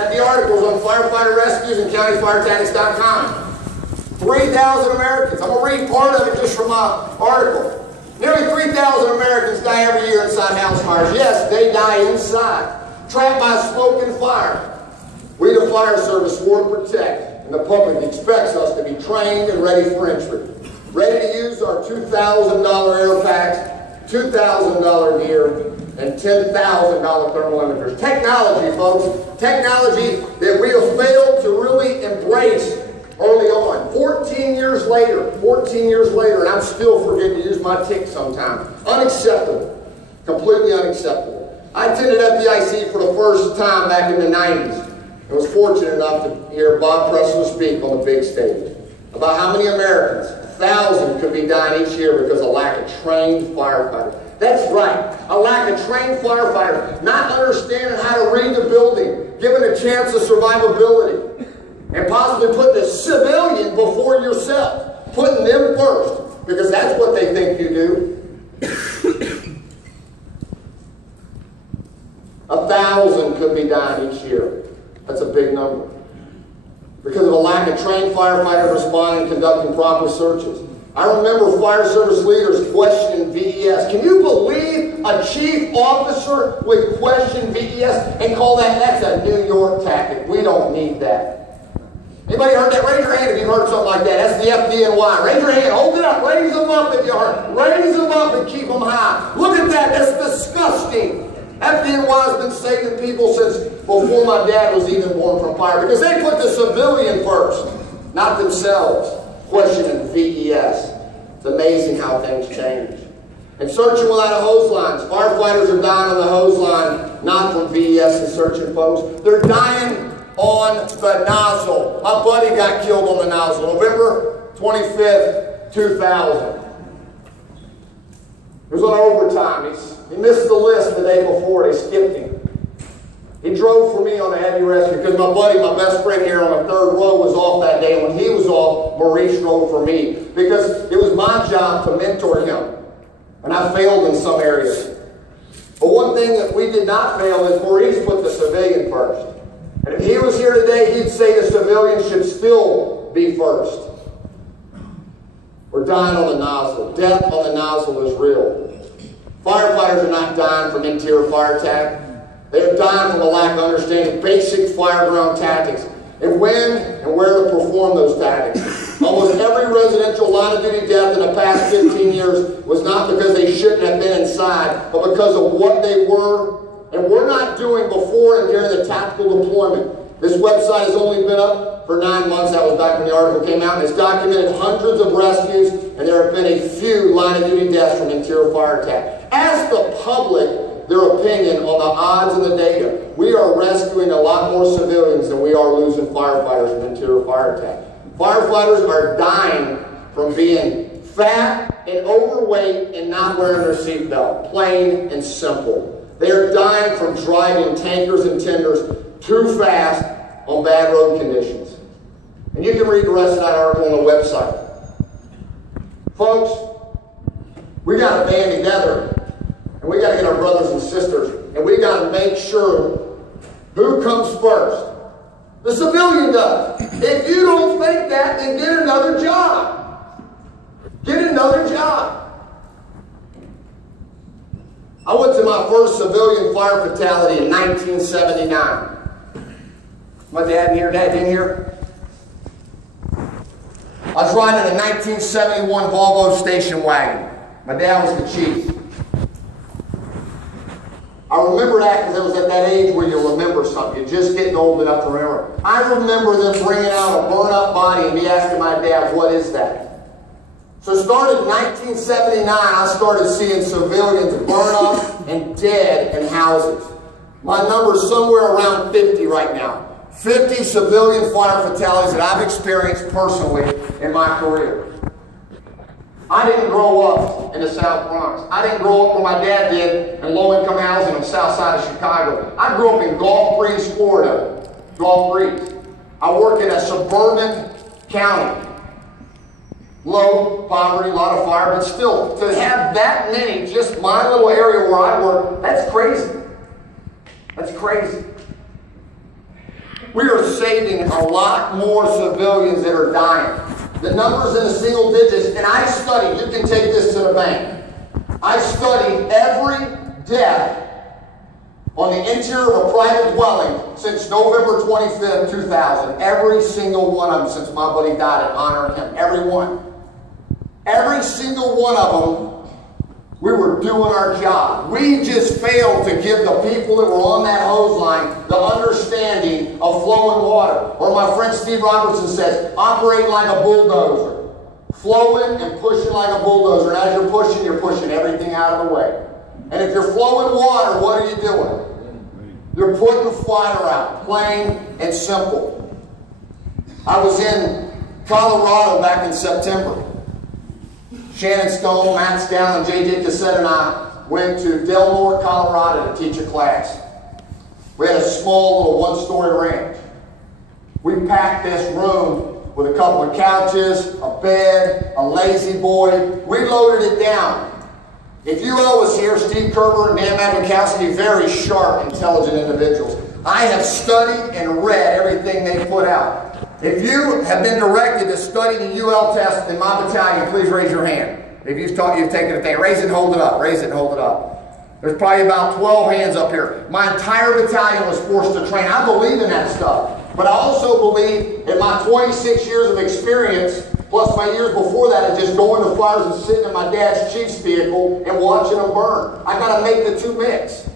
at the articles on firefighter rescues and countyfiretactics.com. 3,000 Americans. I'm going to read part of it just from my article. Nearly 3,000 Americans die every year inside house fires. Yes, they die inside, trapped by smoke and fire. We, the fire service, swore to protect, and the public expects us to be trained and ready for entry. Ready to use our $2,000 air packs, $2,000 gear, and $10,000 thermal imagers. Technology, folks. Technology that we have failed to really embrace early on. 14 years later, and I'm still forgetting to use my tick sometimes. Unacceptable. Completely unacceptable. I attended FDIC for the first time back in the 90s. I was fortunate enough to hear Bob Presley speak on the big stage about how many Americans, 1,000, could be dying each year because of lack of trained firefighters. That's right, a lack of trained firefighters, not understanding how to read the building, given a chance of survivability, and possibly put the civilian before yourself, putting them first, because that's what they think you do. 1,000 could be dying each year. That's a big number. Because of a lack of trained firefighters responding and conducting proper searches. I remember fire service leaders questioning VES. Can you believe a chief officer would question VES and call that's a New York tactic? We don't need that. Anybody heard that? Raise your hand if you've heard something like that. That's the FDNY. Raise your hand. Hold it up. Raise them up if you heard. Raise them up and keep them high. Look at that. That's disgusting. FDNY has been saving people since before my dad was even born from fire, because they put the civilian first, not themselves, questioning VES. It's amazing how things change. And searching without a hose lines. Firefighters are dying on the hose line, not from VES and searching folks. They're dying on the nozzle. My buddy got killed on the nozzle, November 25th, 2000. He was on overtime. He missed the list the day before. They skipped him. He drove for me on a heavy rescue because my buddy, my best friend here on the third row, was off that day. When he was off, Maurice drove for me because it was my job to mentor him. And I failed in some areas. But one thing that we did not fail is Maurice put the civilian first. And if he was here today, he'd say the civilian should still be first. We're dying on the nozzle. Death on the nozzle is real. Firefighters are not dying from interior fire attack. They are dying from a lack of understanding basic fireground tactics and when and where to perform those tactics. Almost every residential line of duty death in the past 15 years was not because they shouldn't have been inside, but because of what they were and were not doing before and during the tactical deployment. This website has only been up for 9 months. That was back when the article came out. And it's documented hundreds of rescues, and there have been a few line of duty deaths from interior fire attack. Ask the public their opinion on the odds and the data. We are rescuing a lot more civilians than we are losing firefighters in interior fire attack. Firefighters are dying from being fat and overweight and not wearing their seatbelt. Plain and simple. They are dying from driving tankers and tenders too fast on bad road conditions. And you can read the rest of that article on the website. Folks, we got to band together. And we got to get our brothers and sisters, and we got to make sure who comes first. The civilian does. If you don't think that, then get another job. Get another job. I went to my first civilian fire fatality in 1979. My dad in here? Dad in here? I was riding in a 1971 Volvo station wagon. My dad was the chief. I remember that because it was at that age where you remember something. You're just getting old enough to remember. I remember them bringing out a burn-up body and me asking my dad, what is that? So started in 1979, I started seeing civilians burn up and dead in houses. My number is somewhere around 50 right now. 50 civilian fire fatalities that I've experienced personally in my career. I didn't grow up in the South Bronx. I didn't grow up where my dad did in low-income housing on the south side of Chicago. I grew up in Gulf Breeze, Florida. Gulf Breeze. I work in a suburban county. Low poverty, a lot of fire, but still, to have that many, just my little area where I work, that's crazy. That's crazy. we are saving a lot more civilians that are dying. The numbers in the single digits, and I studied, you can take this to the bank. I studied every death on the interior of a private dwelling since November 25th, 2000. Every single one of them since my buddy died in honor of him. Every one. Every single one of them, we were doing our job. We just failed to give the people that were on that hose line the understanding of flowing water. Or my friend Steve Robertson says, operate like a bulldozer. Flowing and pushing like a bulldozer. And as you're pushing everything out of the way. And if you're flowing water, what are you doing? You're putting fire out, plain and simple. I was in Colorado back in September. Shannon Stone, Matt Scown, and J.J. Cassette and I went to Del Norte, Colorado to teach a class. We had a small little one-story ranch. We packed this room with a couple of couches, a bed, a lazy boy. We loaded it down. If you all was here, Steve Kerber and Dan Mamakowski, very sharp, intelligent individuals. I have studied and read everything they put out. If you have been directed to study the UL test in my battalion, please raise your hand. If you've taken a thing, raise it and hold it up. Raise it and hold it up. There's probably about 12 hands up here. My entire battalion was forced to train. I believe in that stuff. But I also believe in my 26 years of experience, plus my years before that, of just going to fires and sitting in my dad's Chiefs vehicle and watching them burn. I got to make the two mix.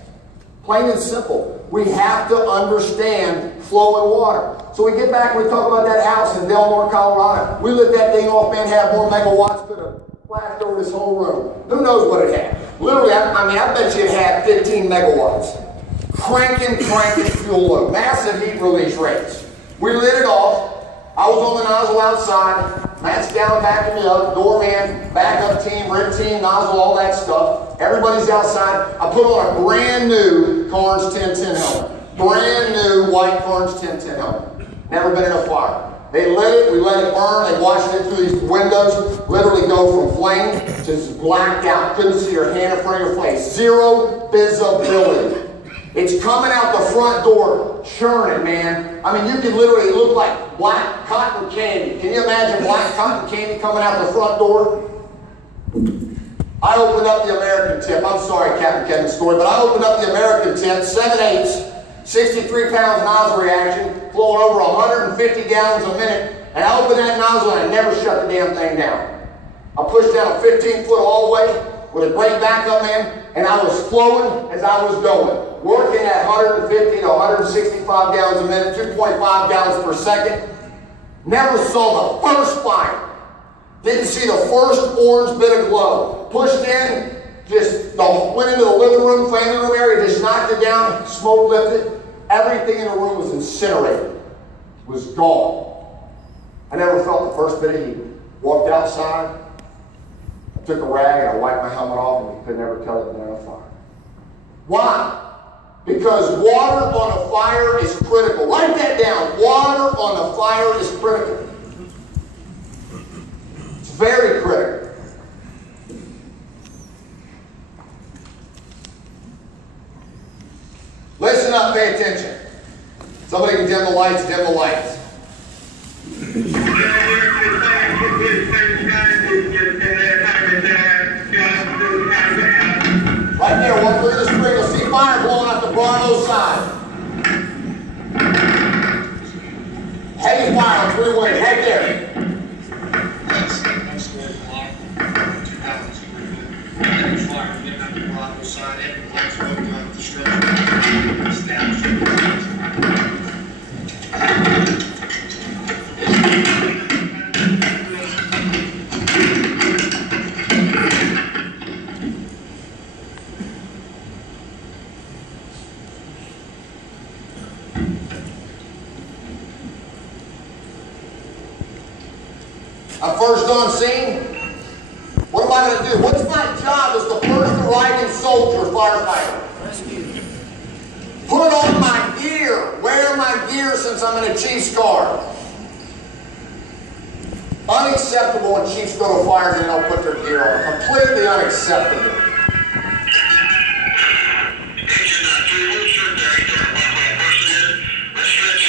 Plain and simple. We have to understand flowing water. So we get back and we talk about that house in Del Norte, Colorado. We lit that thing off, man, had more megawatts, could have flashed over this whole room. Who knows what it had? Literally, I bet you it had 15 megawatts. Cranking fuel load. Massive heat release rates. We lit it off. I was on the nozzle outside. Matt's down backing me up. Doorman, backup team, rib team, nozzle, all that stuff. Everybody's outside. I put on a brand new Carnes 1010 helmet. Brand new white Carnes 1010 helmet. Never been in a fire. They lit it, we let it burn, they watched it through these windows, literally go from flame to just blacked out. Couldn't see your hand in front of your face. Zero visibility. It's coming out the front door, churning, man. I mean, you can literally look like black cotton candy. Can you imagine black cotton candy coming out the front door? I opened up the American tip. I'm sorry, Captain Kevin's story, but I opened up the American tip, 7/8, 63 pounds nozzle reaction, flowing over 150 gallons a minute, and I opened that nozzle and I never shut the damn thing down. I pushed down a 15-foot hallway with a great backup, man, and I was flowing as I was going. Working at 150 to 165 gallons a minute, 2.5 gallons per second. Never saw the first fire. Didn't see the first orange bit of glow. Pushed in, just went into the living room, family room area, just knocked it down, smoke lifted. Everything in the room was incinerated. Was gone. I never felt the first bit of heat. Walked outside, I took a rag and I wiped my helmet off, and you could never tell it was on fire. Why? Because water on a fire is critical. Write that down. Water on a fire is critical. It's very critical. Listen up, pay attention. Somebody can dim the lights, dim the lights. Right there, walk through the spring, you'll see fire blowing out the Bravo side. Heavy fire on 3 wings, right there. I'm first on scene. What am I going to do? What's my job as the first arriving soldier firefighter? Rescue. Put on my gear. Wear my gear since I'm in a Chiefs car. Unacceptable when Chiefs go to fires and they don't put their gear on. Completely unacceptable. Let's stretch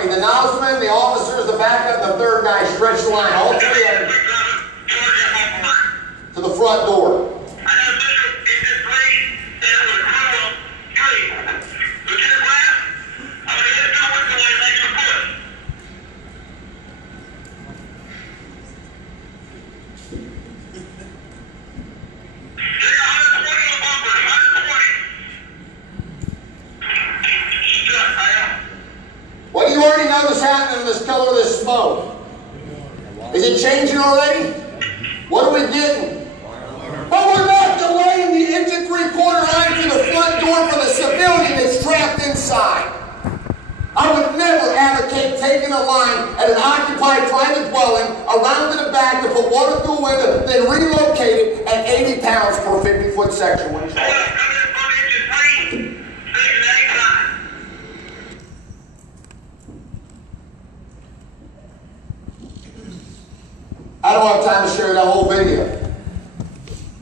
company. The nozzleman, the officers, the backup, and the third guy stretched the line. All three of them to the front door. What do you already know is happening in this color of this smoke? Is it changing already? What are we getting? But we're not delaying the exit three-quarter line to the front door for the civilian that's trapped inside. I would never advocate taking a line at an occupied private dwelling around to the back to put water through a window, then relocate it at 80 pounds per 50-foot section. What do you say? I don't have time to share that whole video.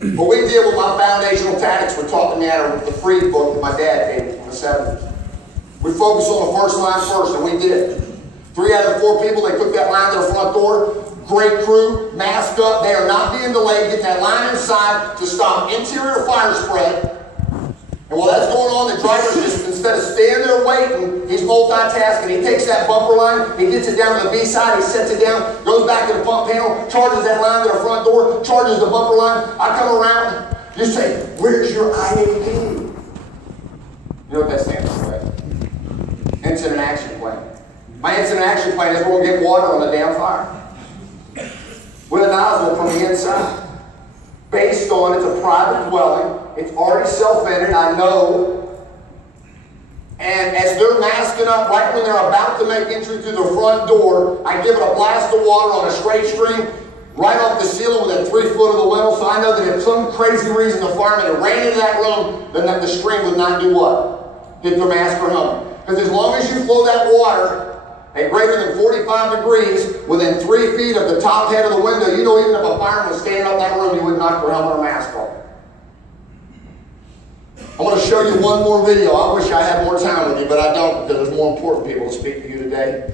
But we deal with my foundational tactics were taught to me out of the Freed book that my dad gave me in the 70s. We focus on the first line first, and we did. 3 out of the 4 people, they took that line to the front door. Great crew, masked up. They are not being delayed. Get that line inside to stop interior fire spread. And while that's going on, the driver just, instead of standing there waiting, he's multitasking. He takes that bumper line, he gets it down to the B side, he sets it down, goes back to the pump panel, charges that line to the front door, charges the bumper line. I come around, you say, "Where's your IAP?" You know what that stands for, right? Incident Action Plan. My incident action plan is we're going to get water on the damn fire with a nozzle from the inside. Based on it's a private dwelling, it's already self-vented, I know. And as they're masking up right when they're about to make entry through the front door, I give it a blast of water on a straight stream right off the ceiling within 3 foot of the lintel, so I know that if some crazy reason the fireman had ran into that room, then the stream would not do what? Hit their mask or helmet. Because as long as you flow that water at greater than 45 degrees within 3 feet of the top head of the window, you know even if a fireman was standing up that room, you would knock their helmet or mask off. I want to show you one more video. I wish I had more time with you, but I don't, because there's more important people to speak to you today.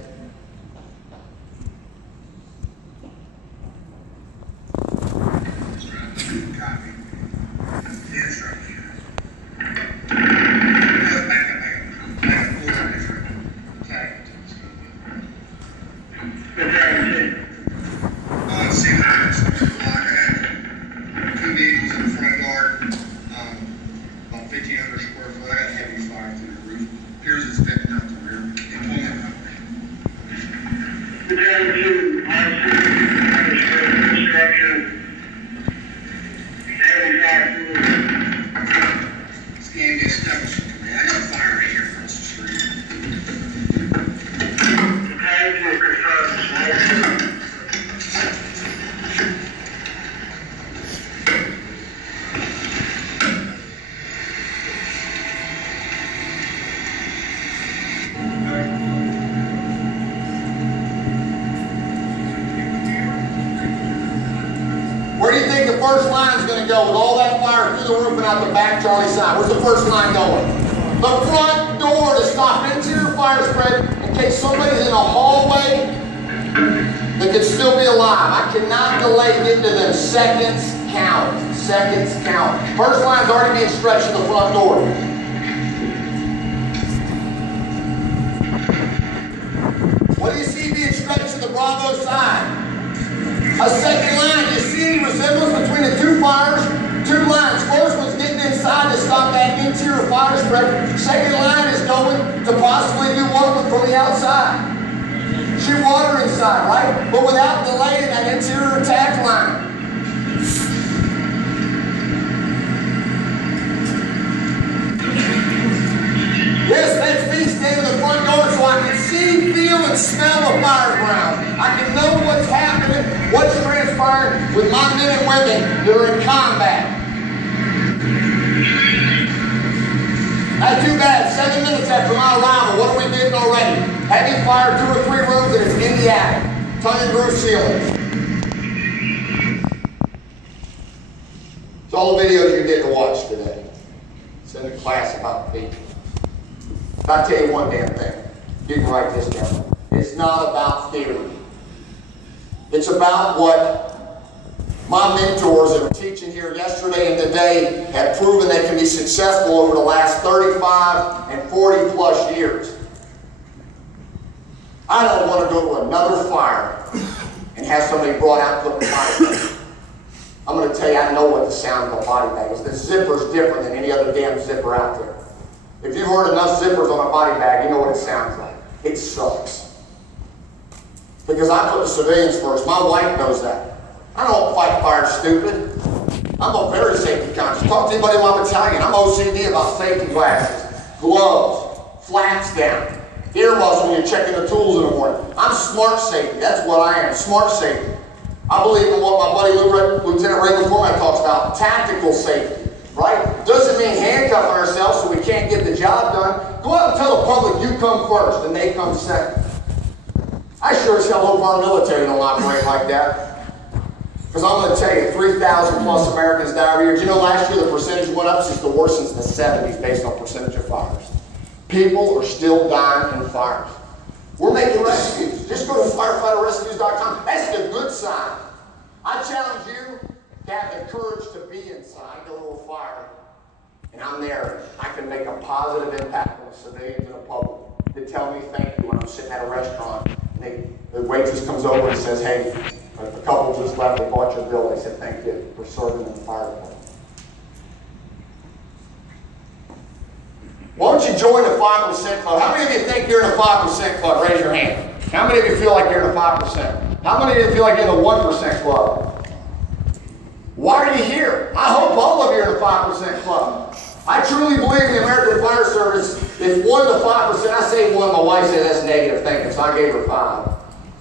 Where do you think the first line is going to go with all that fire through the roof and out the back Charlie side? Where's the first line going? The front door to stop interior fire spread in case somebody's in a hallway that could still be alive. I cannot delay getting to them. Seconds count. Seconds count. First line's already being stretched to the front door. What do you see being stretched to the Bravo side? A second line. Do you see any resemblance between the two fires? 2 lines. First one's getting inside to stop that interior fire spread. Second line is going to possibly do what from the outside? Shoot water inside, right? But without delaying that interior attack line. Yes, that's me standing in the front door so I can see, feel, and smell the fire ground. I can know what's happening, what's transpiring with my men and women that are in combat. Not too bad. 7 minutes after my arrival, what are we getting already? Heavy fire, 2 or 3 rooms, and it's in the attic. Tongue and groove ceiling. It's all the videos you get to watch today. It's in the class about the people. I'll tell you one damn thing. You can write this down. is not about theory. It's about what my mentors that are teaching here yesterday and today have proven they can be successful over the last 35 and 40 plus years. I don't want to go to another fire and have somebody brought out and put in a body bag. I'm going to tell you, I know what the sound of a body bag is. The zipper's different than any other damn zipper out there. If you've heard enough zippers on a body bag, you know what it sounds like. It sucks. Because I put the civilians first. My wife knows that. I don't fight fire stupid. I'm a very safety conscious. Talk to anybody in my battalion. I'm OCD about safety glasses, gloves, flaps down, earmuffs when you're checking the tools in the morning. I'm smart safety. That's what I am, smart safety. I believe in what my buddy Lieutenant Ray McCormack talks about, tactical safety, right? Doesn't mean handcuffing ourselves so we can't get the job done. Go out and tell the public you come first and they come second. I sure as hell hope our military don't operate like that. Because I'm going to tell you, 3,000 plus Americans die every year. Do you know last year the percentage went up? It's the worst since the 70s based on percentage of fires. People are still dying in fires. We're making rescues. Just go to firefighterrescues.com. That's the good side. I challenge you to have the courage to be inside, go to a fire, and I'm there. I can make a positive impact on the civilians and the public. They tell me thank you when I'm sitting at a restaurant. The waitress comes over and says, hey, a couple just left, they bought your bill. They said, thank you for serving in the fire department. Why don't you join the 5% club? How many of you think you're in a 5% club? Raise your hand. How many of you feel like you're in a 5%? How many of you feel like you're in the 1% club? Why are you here? I hope all of you are in the 5% club. I truly believe in the American Fire Service is 1 to 5%. I say 1, my wife said that's negative thinking, so I gave her 5.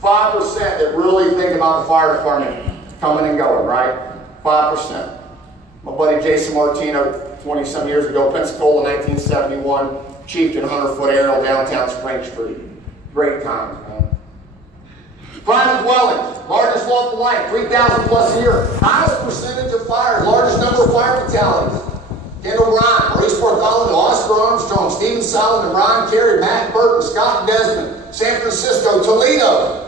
5% that really think about the fire department coming and going, right? 5%. My buddy Jason Martino, 20-some years ago, Pensacola, 1971, chiefed in 100-foot aerial downtown Spring Street. Great times, man. Private dwellings, largest lawful life, 3,000 plus a year. Highest percentage of fires, largest number of fire fatalities. Kendall Bryan, Maurice Bartholomew, Oscar Armstrong, Stephen Solomon, Brian Carey, Matt Burton, Scott Desmond, San Francisco, Toledo.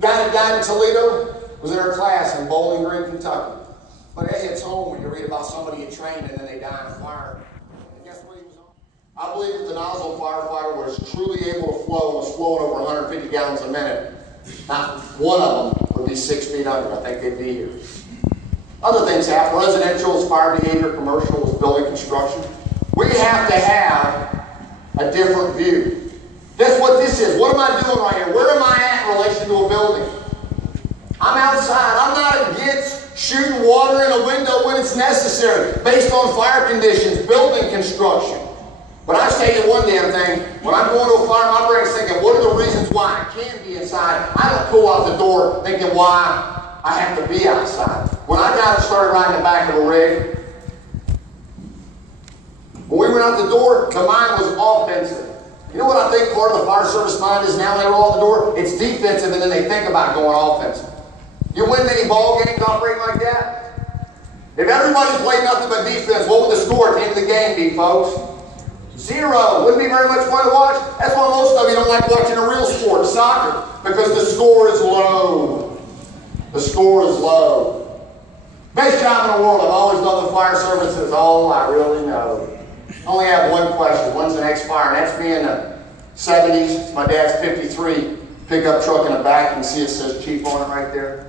Guy that died in Toledo was in our class in Bowling Green, Kentucky. But it hits home when you read about somebody you trained and then they die in a fire. And guess what he was on? I believe if the nozzle firefighter was truly able to flow and was flowing over 150 gallons a minute, not one of them would be 6 feet under. I think they'd be here. Other things happen. Residential is fire behavior, commercial is building construction. We have to have a different view. That's what this is. What am I doing right here? Where am I at in relation to a building? I'm outside. I'm not against shooting water in a window when it's necessary, based on fire conditions, building construction. But I say you one damn thing, when I'm going to a fire, my brain's thinking, what are the reasons why I can be inside? I don't pull out the door thinking why I have to be outside. When I got started riding the back of a rig, when we went out the door, the mind was offensive. You know what I think part of the fire service mind is now when they roll out the door? It's defensive and then they think about going offensive. You win many ball games operating like that? If everybody played nothing but defense, what would the score at the end of the game be, folks? 0. Wouldn't be very much fun to watch. That's why most of you don't like watching a real sport, soccer, because the score is low. The score is low. Best job in the world. I've always loved the fire service. It's all I really know. I only have one question. When's the next fire? And that's me in the 70s. My dad's 53. Pickup truck in the back. You can see it says Chief on it right there.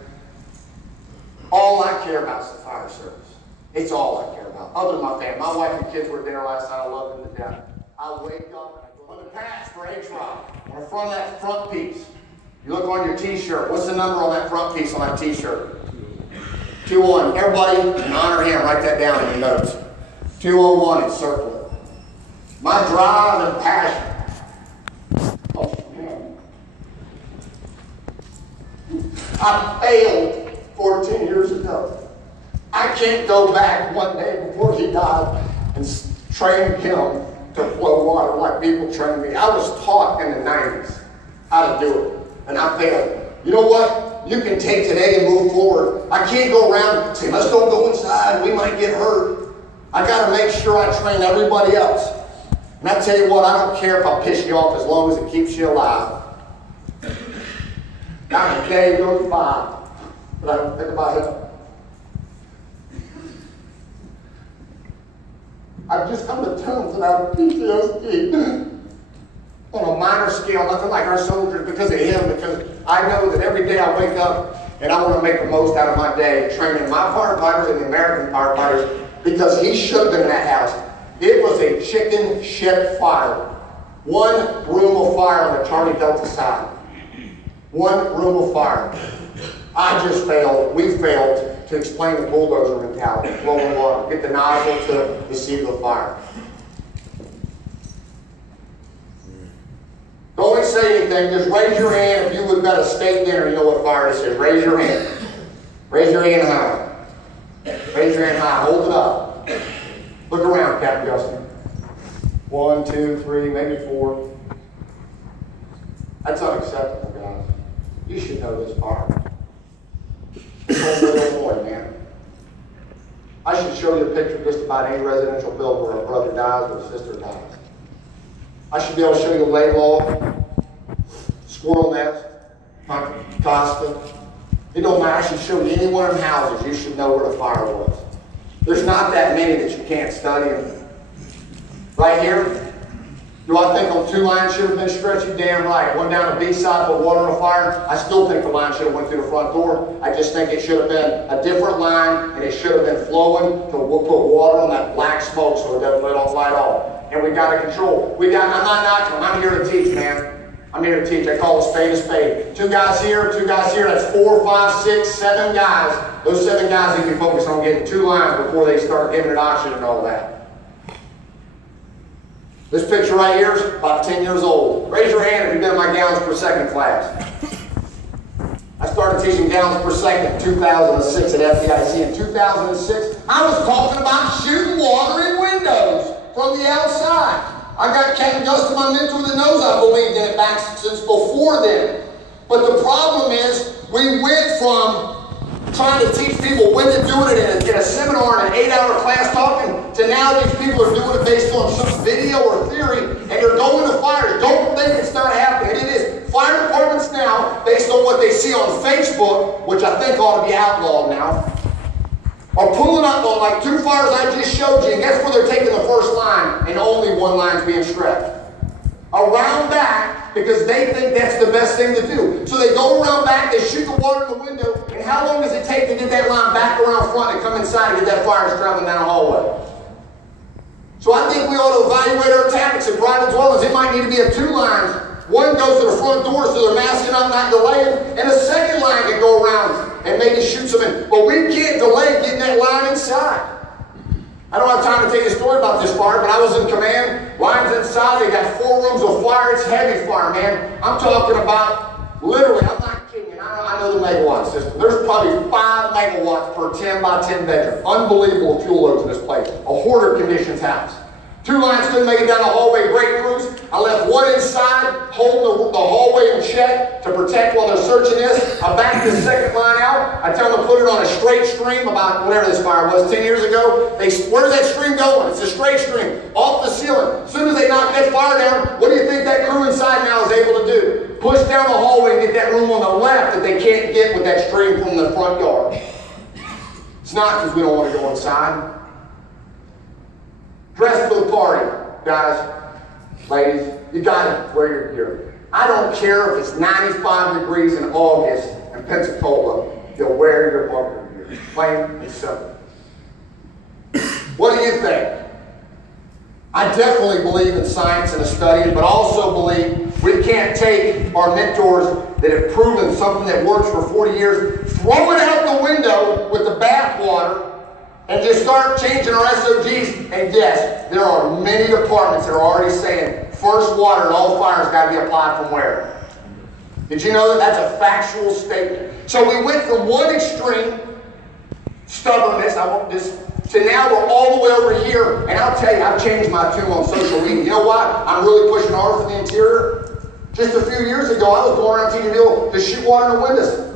All I care about is the fire service. It's all I care about. Other than my family. My wife and kids were at dinner last night. I love them to death. I wake up and I go on the patch for HROC. On the front of that front piece. You look on your t-shirt. What's the number on that front piece on that t-shirt? 201. Everybody, in honor of him, write that down in your notes. 201 and circle it. My drive and passion. Oh, man. I failed 14 years ago. I can't go back one day before he died and train him to flow water like people train me. I was taught in the 90s how to do it, and I failed. You know what? You can take today and move forward. I can't go around and say, let's don't go inside, we might get hurt. I got to make sure I train everybody else. And I tell you what, I don't care if I piss you off as long as it keeps you alive. Not a day goes by but I don't think about it. I've just come to terms that I have PTSD on a minor scale, nothing like our soldiers because of him, because I know that every day I wake up and I want to make the most out of my day training my firefighters and the American firefighters, because he should have been in that house. It was a chicken shit fire. One room of fire on the Charlie Delta side. One room of fire. I just failed, we failed to explain the bulldozer mentality, flowing water, get the nozzle to receive the fire. Don't say anything, just raise your hand if you would bet a steak dinner, you know what fire this is. Raise your hand. Raise your hand high. Raise your hand high, hold it up. Look around, Captain Justin. 1, 2, 3, maybe 4. That's unacceptable, guys. You should know this fire. Illinois, man. I should show you a picture of just about any residential building where a brother dies or a sister dies. I should be able to show you a lay log, squirrel nest, Costa. It don't matter. I should show you any one of them houses. You should know where the fire was. There's not that many that you can't study. Right here, do I think on 2 lines should have been stretched? You damn right. One down the B side, put water on a fire. I still think the line should have went through the front door. I just think it should have been a different line, and it should have been flowing to put water on that black smoke so it doesn't light off. And we got to control. I'm not knocking them. I'm here to teach, man. I'm here to teach. I call a spade a spade. 2 guys here, 2 guys here. That's 4, 5, 6, 7 guys. Those 7 guys need to focus on getting 2 lines before they start giving it oxygen and all that. This picture right here is about 10 years old. Raise your hand if you've been in my gallons per second class. I started teaching gallons per second in 2006 at FDIC. In 2006, I was talking about shooting water in windows from the outside. I got Captain Justin, my mentor, that knows I believed in it back since before then. But the problem is, we went from trying to teach people when to do it in a seminar, in an 8-hour class talking, to now these people are doing it based on some video or theory, and they're going to fires. Don't think it's not happening. It is. Fire departments now, based on what they see on Facebook, which I think ought to be outlawed now, are pulling up on like 2 fires I just showed you, and guess where they're taking the first line, and only 1 line's being stretched. Around back, because they think that's the best thing to do. So they go around back, they shoot the water in the window, and how long does it take to get that line back around front and come inside and get that fire traveling down the hallway? So I think we ought to evaluate our tactics in private dwellings. It might need to be 2 lines. One goes to the front door so they're masking up, not delaying, and a second line can go around and maybe shoot some in. But we can't delay getting that line inside. I don't have time to tell you a story about this fire, but I was in command. Lines inside, they got 4 rooms of fire. It's heavy fire, man. I'm talking about, literally, I'm not kidding you. I know the megawatt system. There's probably 5 megawatts per 10 by 10 bedroom. Unbelievable fuel loads in this place. A hoarder conditions house. 2 lines couldn't make it down the hallway, break crews. I left 1 inside, holding the hallway in check to protect while they're searching this. I backed the second line out. I tell them to put it on a straight stream about whatever this fire was 10 years ago. Where's that stream going? It's a straight stream, off the ceiling. As soon as they knock that fire down, what do you think that crew inside now is able to do? Push down the hallway and get that room on the left that they can't get with that stream from the front yard. It's not because we don't want to go inside. Dress for the party, guys, ladies. You got to wear your gear. I don't care if it's 95 degrees in August in Pensacola. You'll wear your bunker gear. Plain and simple. What do you think? I definitely believe in science and study, but also believe we can't take our mentors that have proven something that works for 40 years, throw it out the window with the bathwater, and just start changing our SOGs. And yes, there are many departments that are already saying first water in all fires got to be applied from where? Did you know that that's a factual statement? So we went from one extreme, stubbornness, to now we're all the way over here. And I'll tell you, I've changed my tune on social media. You know what? I'm really pushing hard for the interior. Just a few years ago, I was going around teaching people to shoot water in the windows.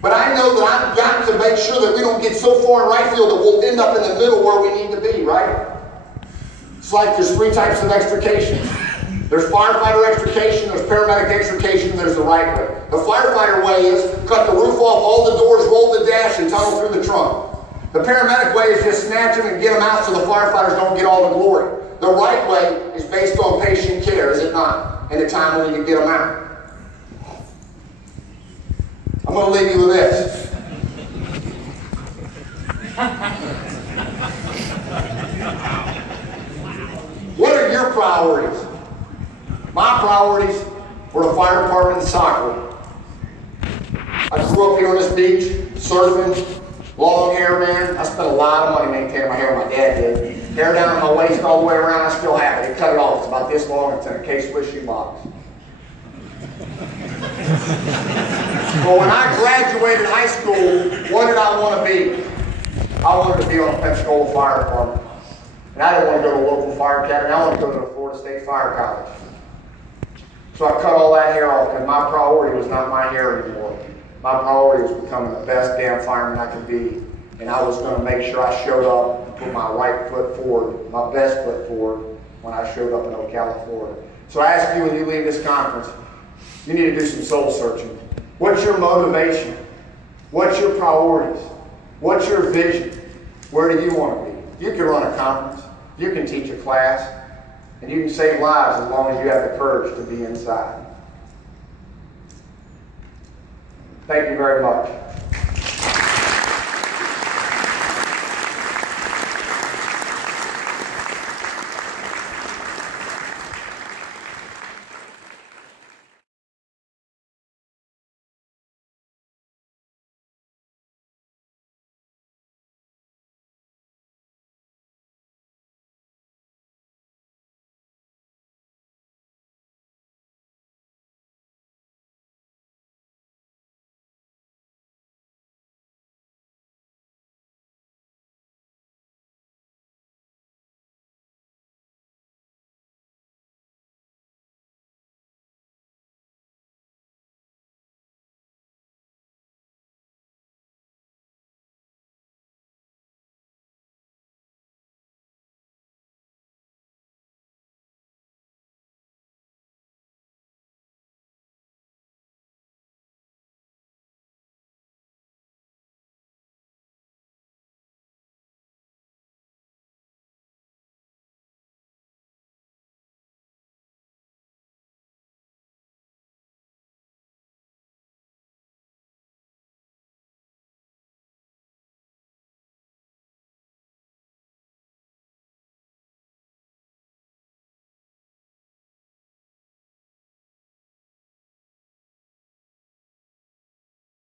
But I know that I've got to make sure that we don't get so far in right field that we'll end up in the middle where we need to be, right? It's like there's 3 types of extrication. There's firefighter extrication, there's paramedic extrication, there's the right way. The firefighter way is cut the roof off, all the doors, roll the dash, and tunnel through the trunk. The paramedic way is just snatch them and get them out so the firefighters don't get all the glory. The right way is based on patient care, is it not? And the time when you get them out. I'm going to leave you with this. What are your priorities? My priorities were the fire department and soccer. I grew up here on this beach, surfing, long hair, man. I spent a lot of money maintaining my hair, my dad did. Hair down on my waist all the way around, I still have it. He cut it off. It's about this long. It's in a K-Swiss shoebox. But when I graduated high school, what did I want to be? I wanted to be on the Pensacola Fire Department. And I didn't want to go to a local fire academy. I wanted to go to the Florida State Fire College. So I cut all that hair off because my priority was not my hair anymore. My priority was becoming the best damn fireman I could be. And I was going to make sure I showed up and put my right foot forward, my best foot forward, when I showed up in Ocala, Florida. So I ask you when you leave this conference, you need to do some soul searching. What's your motivation? What's your priorities? What's your vision? Where do you want to be? You can run a conference. You can teach a class. And you can save lives as long as you have the courage to be inside. Thank you very much.